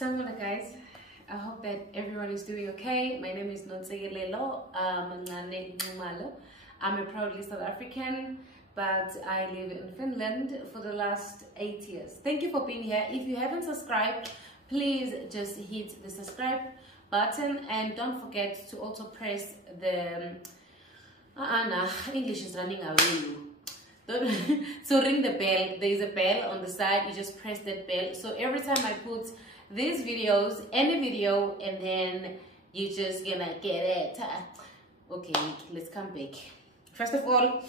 Hello guys, I hope that everyone is doing okay. My name is Nonsegelelo Ngumalo. I'm a proudly South African, but I live in Finland for the last 8 years. Thank you for being here. If you haven't subscribed, please just hit the subscribe button and don't forget to also press the English is running away. So ring the bell. There is a bell on the side. You just press that bell. So every time I put these videos, any video, and then you just gonna get it. Okay, let's come back. First of all,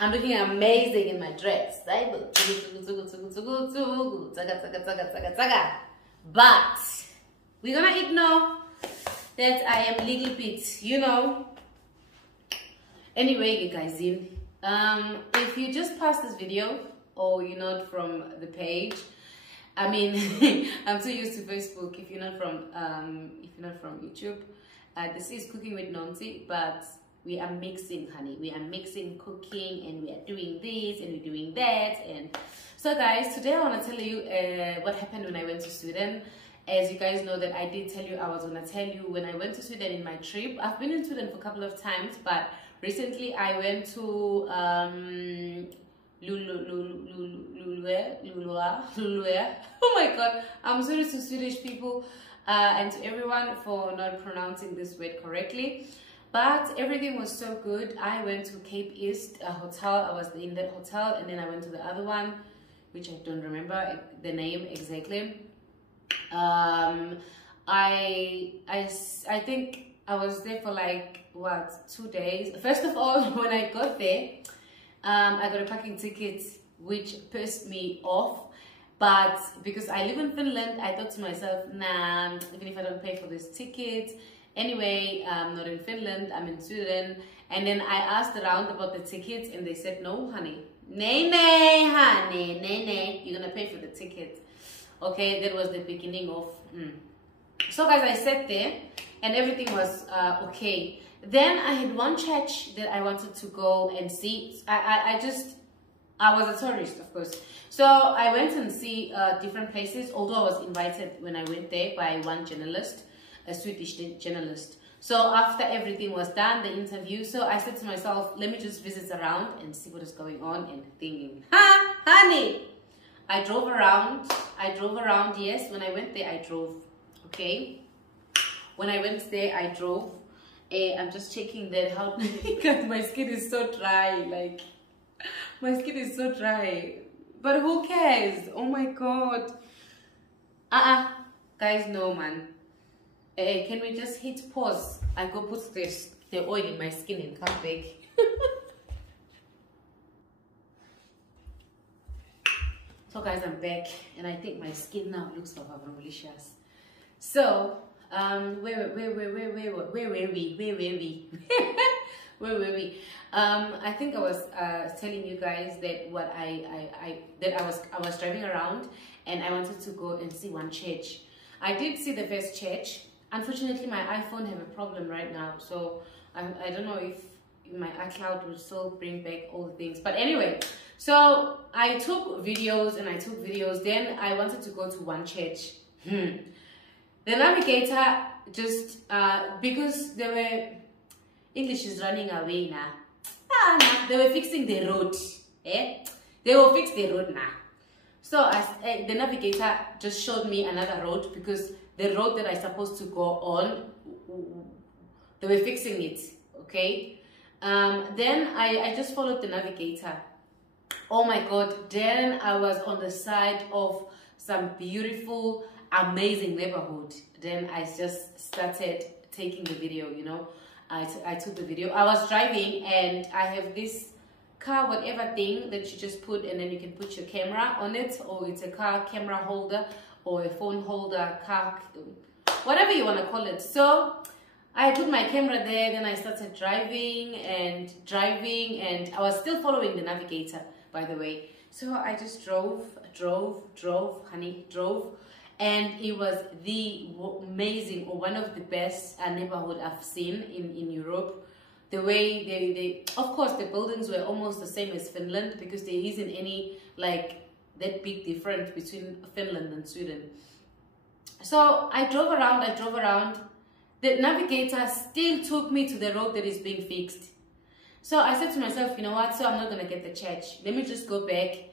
I'm looking amazing in my dress. But we're gonna ignore that I am a little bit, you know. Anyway, you guys, if you just passed this video or you're not from the page, I mean, I'm so used to Facebook. If you're not from YouTube, this is Cooking with Nonsi, but we are mixing, honey. We are mixing cooking, and we are doing this and we're doing that. And so, guys, today I want to tell you what happened when I went to Sweden. As you guys know that I did tell you I was gonna tell you when I went to Sweden in my trip. I've been in Sweden for a couple of times, but recently I went to Oh my god, I'm sorry to Swedish people and to everyone for not pronouncing this word correctly, but everything was so good. I went to Cape East, a hotel. I was in that hotel, and then I went to the other one, which I don't remember the name exactly. I think I was there for like, what, 2 days. First of all, when I got there, I got a parking ticket, which pissed me off. But because I live in Finland, I thought to myself, nah, even if I don't pay for this ticket, anyway, I'm not in Finland, I'm in Sweden. And then I asked around about the tickets, and they said, no, honey. Nay, honey, nay, you're gonna pay for the ticket. Okay, that was the beginning of So guys, I sat there and everything was okay. Then I had one church that I wanted to go and see. I was a tourist, of course, so I went and see different places, although I was invited when I went there by one journalist, a Swedish journalist. So after everything was done, the interview, so I said to myself, let me just visit around and see what is going on, and thinking, honey, I drove around, yes. When I went there, I drove, okay. When I went there, I drove. I'm just checking that how, because my skin is so dry, like, my skin is so dry. But who cares? Oh my god. Guys, no, man. Can we just hit pause? I go put the oil in my skin and come back. So guys, I'm back, and I think my skin now looks delicious. So where were we? I think I was telling you guys that what I was driving around, and I wanted to go and see one church. I did see the first church. Unfortunately, my iPhone have a problem right now, so I don't know if my iCloud will still bring back all the things. But anyway, so I took videos and I took videos. Then I wanted to go to one church. The navigator just because they were, English is running away now. They were fixing the road. They will fix the road now. So the navigator just showed me another road, because the road that I supposed to go on, they were fixing it. Okay. Then I just followed the navigator. Oh my god, then I was on the side of some beautiful, amazing neighborhood. Then I just started taking the video, you know. I took the video. I was driving, and I have this car whatever thing that you just put, and then you can put your camera on it, or it's a car camera holder or a phone holder, car, whatever you want to call it. So I put my camera there, then I started driving, and I was still following the navigator, by the way. So I just drove, honey, drove. And it was the amazing, or one of the best neighborhood I've seen in Europe. The way they of course the buildings were almost the same as Finland, because there isn't any like that big difference between Finland and Sweden. So I drove around. The navigator still took me to the road that is being fixed. So I said to myself, you know what, so I'm not going to get the church. Let me just go back,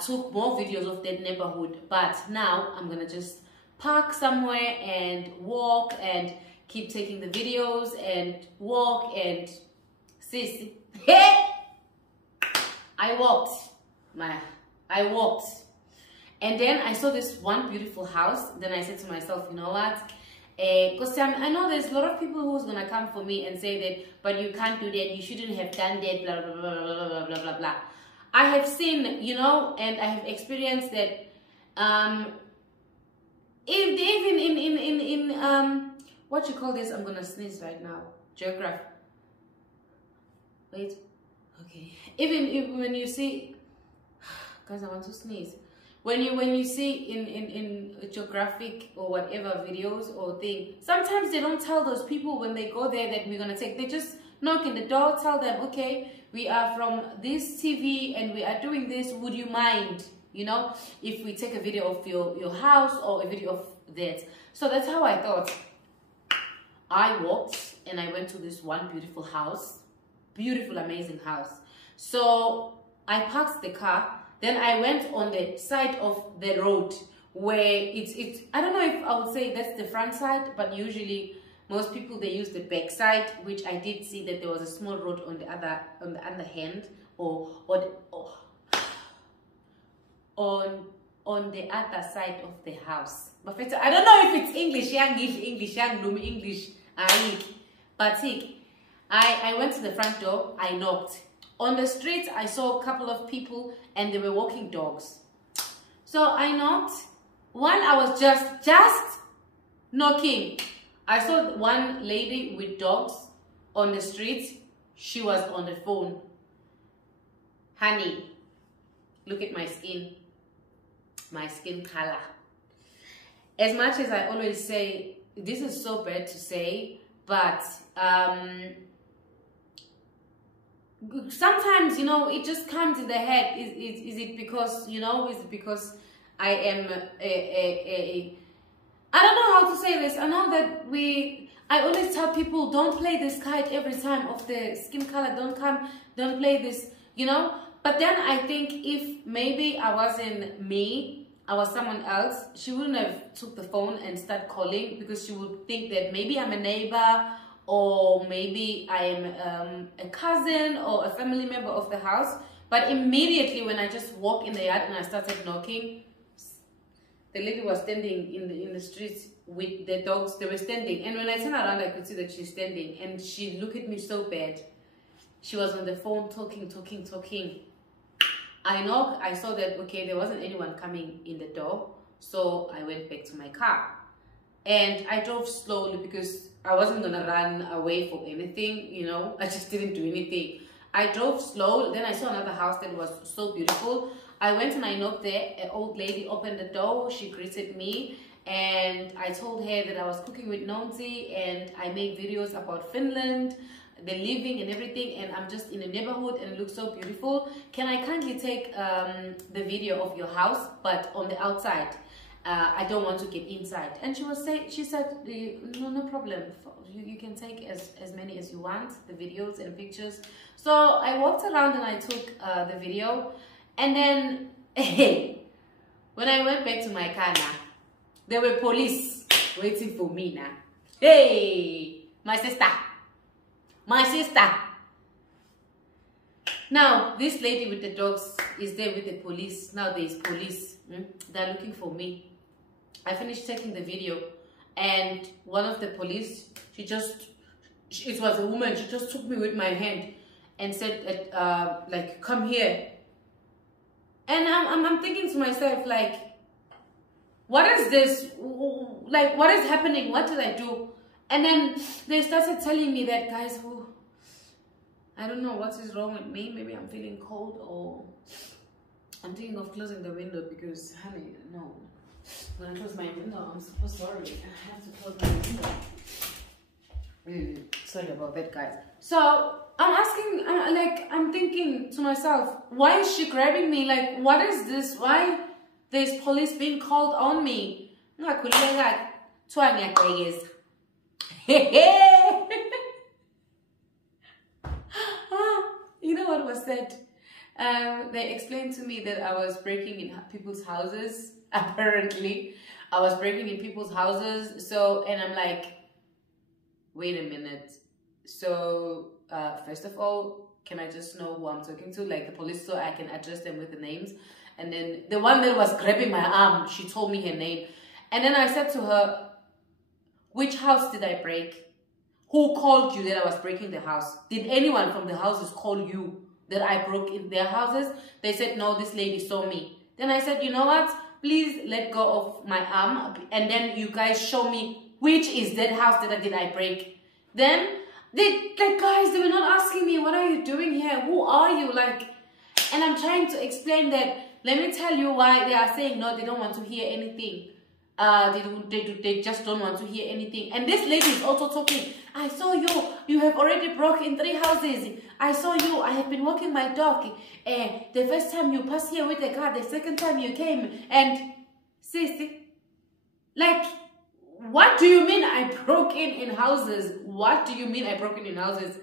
took more videos of that neighborhood. But now I'm going to just park somewhere and walk and keep taking the videos and walk and see. I walked. And then I saw this one beautiful house. Then I said to myself, you know what? Because I know there's a lot of people who's going to come for me and say that, but you can't do that, you shouldn't have done that, blah, blah, blah, blah, blah, blah, blah, blah. I have seen, you know, and I have experienced that, even in what you call this, I'm going to sneeze right now, geography. Wait, okay. Even when you see, guys, I want to sneeze. When you see in geographic or whatever videos or thing, sometimes they don't tell those people when they go there that we're gonna take. They just knock in the door, tell them, okay, we are from this TV and we are doing this. Would you mind, you know, if we take a video of your house or a video of that? So that's how I thought. I walked and I went to this one beautiful house, beautiful, amazing house. So I parked the car. Then I went on the side of the road where it's I don't know if I would say that's the front side, but usually most people, they use the back side, which I did see that there was a small road on the other hand, or on the other side of the house. But I don't know if it's English, young English, but I went to the front door, I knocked. On the street, I saw a couple of people and they were walking dogs. So I knocked. While I was just knocking, I saw one lady with dogs on the street. She was on the phone. Honey, look at my skin color. As much as I always say, this is so bad to say, but sometimes, you know, it just comes in the head. Is it because, you know, is it because I am I don't know how to say this. I know that I always tell people, don't play this kite every time of the skin color, don't play this, you know. But then I think if maybe I wasn't me, I was someone else, she wouldn't have took the phone and start calling, because she would think that maybe I'm a neighbor, or maybe I am a cousin or a family member of the house. But immediately when I just walked in the yard and I started knocking, the lady was standing in the streets with the dogs. They were standing, and when I turned around, I could see that she's standing, and she looked at me so bad. She was on the phone talking. I knocked. I saw that, okay, there wasn't anyone coming in the door, so I went back to my car. And I drove slowly because I wasn't gonna run away for anything, you know. I just didn't do anything. I drove slow. Then I saw another house that was so beautiful. I went and I knocked there. An old lady opened the door. She greeted me, and I told her that I was cooking with Nonzi and I make videos about Finland, the living and everything, and I'm just in a neighborhood and it looks so beautiful. Can I kindly take the video of your house, but on the outside? I don't want to get inside. And she said, no problem. You can take as many as you want, the videos and pictures. So I walked around and I took the video. And then, when I went back to my car now, there were police waiting for me now. Hey, my sister. Now, this lady with the dogs is there with the police. Now there's police. They're looking for me. I finished taking the video, and one of the police, it was a woman, she just took me with my hand and said, like, come here. And I'm thinking to myself, like, what is this? Like, what is happening? What did I do? And then they started telling me that, guys, I don't know what is wrong with me. Maybe I'm feeling cold, or I'm thinking of closing the window because, honey, no. When I close my window, I'm so sorry. I have to close my window. Sorry about that, guys. So I'm thinking to myself, why is she grabbing me? Like, what is this? Why there's police being called on me? You know what was said? They explained to me that I was breaking in people's houses. Apparently, I was breaking in people's houses. So, and I'm like, wait a minute. So, first of all, can I just know who I'm talking to? Like the police, so I can address them with the names. And then the one that was grabbing my arm, she told me her name. And then I said to her, which house did I break? Who called you that I was breaking the house? Did anyone from the houses call you that I broke in their houses? They said, no, this lady saw me. Then I said, you know what? Please let go of my arm. And then you guys show me which is that house that did I break. Then, guys, they were not asking me, what are you doing here? Who are you? Like, and I'm trying to explain that, let me tell you why they are saying no, they don't want to hear anything. They just don't want to hear anything. And this lady is also talking. I saw you. You have already broke in 3 houses. I saw you. I have been walking my dog. The first time you passed here with the car. The second time you came. And, sis, like, what do you mean I broke in houses? What do you mean I broke in houses?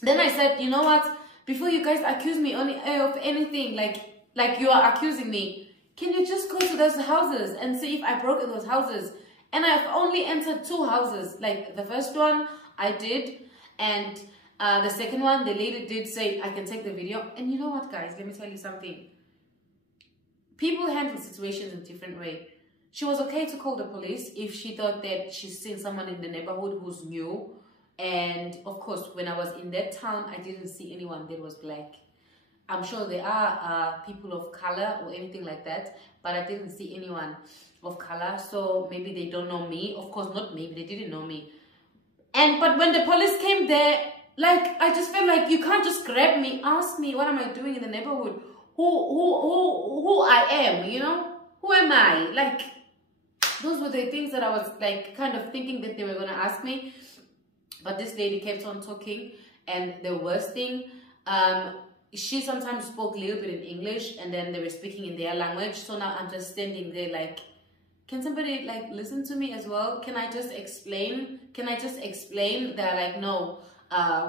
Then I said, you know what? Before you guys accuse me of anything, like you are accusing me, can you just go to those houses and see if I broke in those houses? And I've only entered 2 houses. Like the first one I did, and the second one the lady did say I can take the video. And you know what, guys, let me tell you something. People handle situations in a different way. She was okay to call the police if she thought that she's seen someone in the neighborhood who's new. And of course, when I was in that town, I didn't see anyone that was black. I'm sure there are people of color or anything like that, but I didn't see anyone of color. So maybe they don't know me. Of course, not maybe, they didn't know me. But when the police came there, like, I just felt like you can't just grab me, ask me what am I doing in the neighborhood, who I am, you know, who am I? Like, those were the things that I was like kind of thinking that they were gonna ask me. But this lady kept on talking, and the worst thing, she sometimes spoke a little bit in English, and then they were speaking in their language. So now I'm just standing there like, can somebody like listen to me as well? Can I just explain? Can I just explain? They're like, no,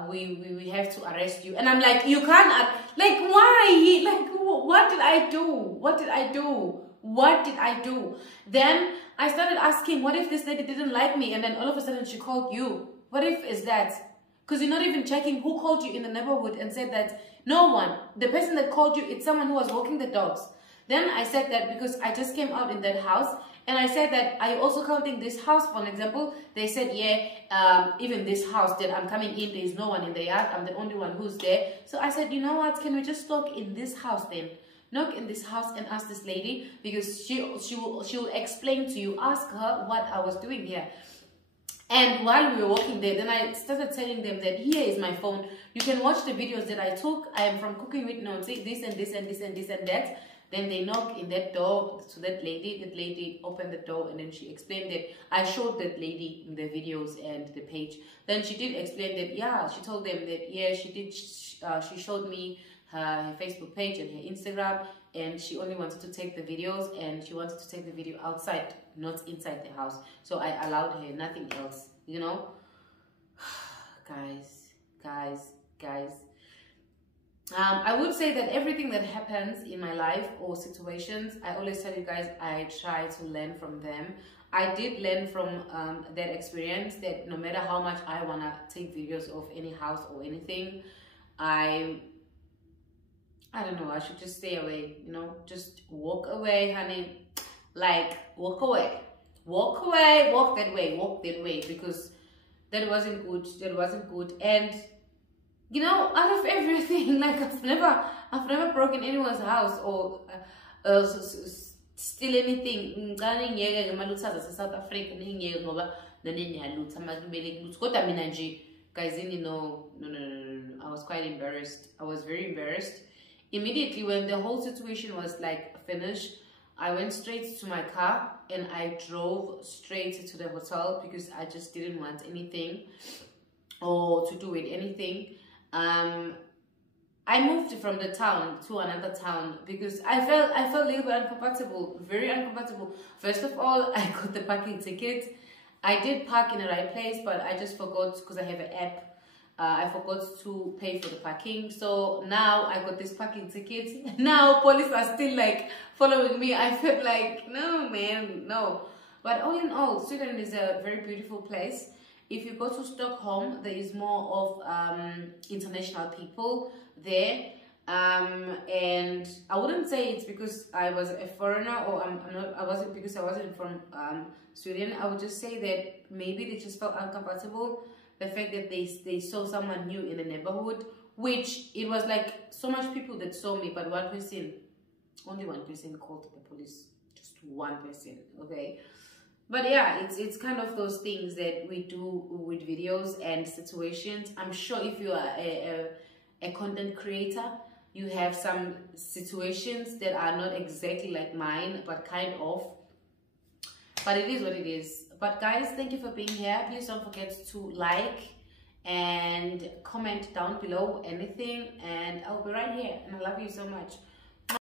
we have to arrest you. And I'm like, you can't, like, why? Like, what did I do? What did I do? What did I do? Then I started asking, what if this lady didn't like me? And then all of a sudden she called you. What if is that? Because you're not even checking who called you in the neighborhood and said that no one. The person that called you, it's someone who was walking the dogs. Then I said that because I just came out in that house, and I said that, are you also counting this house for an example? They said, yeah, even this house that I'm coming in, there is no one in the yard. I'm the only one who's there. So I said, you know what? Can we just talk in this house then? Knock in this house and ask this lady, because she will explain to you. Ask her what I was doing here. And while we were walking there, then I started telling them that here is my phone. You can watch the videos that I took. I am from Cooking with Nancy, this and this and this and this and that. Then they knock in that door to that lady. That lady opened the door, and then she explained that I showed that lady in the videos and the page. Then she did explain that, yeah, she told them that, yeah, she did. She showed me her Facebook page and her Instagram, and she only wanted to take the videos, and she wanted to take the video outside, not inside the house. So I allowed her, nothing else, you know. guys, I would say that everything that happens in my life or situations, I always tell you guys, I try to learn from them. I did learn from that experience that no matter how much I want to take videos of any house or anything, I don't know, I should just stay away, you know, just walk away, honey. Like, walk away, walk away, walk that way, because that wasn't good. And you know, out of everything, like, I've never broken anyone's house or steal anything. South Africa, guys, no, I was quite embarrassed. I was very embarrassed. Immediately when the whole situation was like finished, I went straight to my car and I drove straight to the hotel, because I just didn't want anything or to do with anything. I moved from the town to another town because I felt a little bit uncomfortable, very uncomfortable. First of all, I got the parking ticket. I did park in the right place, but I just forgot because I have an app. I forgot to pay for the parking. So now I got this parking ticket. Now police are still like following me. I felt like, no man, no. But all in all, Sweden is a very beautiful place. If you go to Stockholm, there is more of international people there. And I wouldn't say it's because I was a foreigner or I wasn't because I wasn't from Sweden. I would just say that maybe they just felt uncomfortable. The fact that they saw someone new in the neighborhood, which it was like so much people that saw me, but only one person called the police, just one person, okay? But yeah, it's kind of those things that we do with videos and situations. I'm sure if you are a content creator, you have some situations that are not exactly like mine, but kind of. But it is what it is. But guys, thank you for being here. Please don't forget to like and comment down below anything. And I'll be right here. And I love you so much.